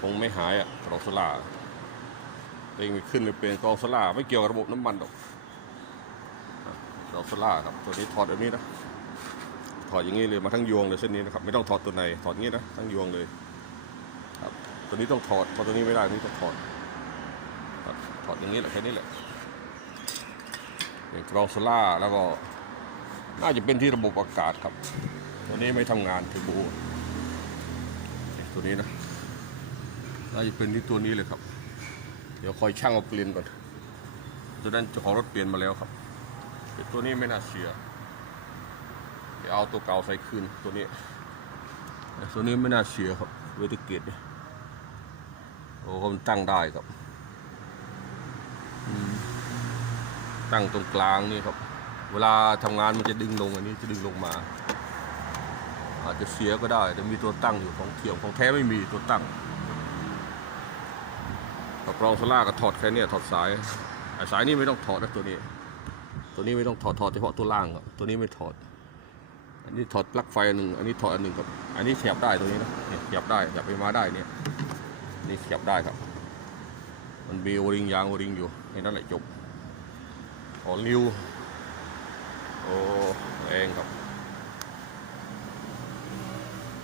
คงไม่หายอะกรองโซล่าเองขึ้นเลยเป็นกรองโซล่าไม่เกี่ยวกับระบบน้ำมันหรอกกรองโซล่าครับตัวนี้ถอดแบบนี้นะถอดอย่างนี้เลยมาทั้งยวงเลยเส้นนี้นะครับไม่ต้องถอดตัวในถอดงี้นะทั้งยวงเลยครับตัวนี้ต้องถอดเพราะตัวนี้ไม่ได้ตัวนี้ต้องถอดถอดอย่างนี้แหละแค่นี้แหละเป็นกรองโซล่าแล้วก็น่าจะเป็นที่ระบบอากาศครับ ตัวนี้ไม่ทำงานถึงบูตัวนี้นะ น่าจะเป็นที่ตัวนี้เลยครับ เดี๋ยวคอยช่างเอาเปลี่ยนก่อนตัวนั้นเจ้าของรถเปลี่ยนมาแล้วครับแต่ตัวนี้ไม่น่าเสียเดี๋ยวเอาตัวเก่าใส่คืนตัวนี้แต่ตัวนี้ไม่น่าเสียครับเวทีเกตเนี่ยโอ้มันตั้งได้ครับอืมตั้งตรงกลางนี่ครับ เวลาทำงานมันจะดึงลงอันนี้จะดึงลงมา อาจจะเสียก็ได้ แต่มีตัวตั้งอยู่ของเทียมของแท้ไม่มีตัวตั้ง กรองโซล่าก็ถอดแค่เนี้ยถอดสายไอ้สายนี้ไม่ต้องถอดนะตัวนี้ ตัวนี้ไม่ต้องถอดถอดเฉพาะตัวล่างครับตัวนี้ไม่ถอด อันนี้ถอดปลั๊กไฟอันหนึ่งอันนี้ถอดอันหนึ่งครับ อันนี้เสียบได้ตัวนี้นะเสียบได้เสียบไปมาได้เนี่ยนี่เสียบได้ครับ มันมีโอริงยางโอริงอยู่แค่นั้นแหละจบขอริวโอ้แรงครับ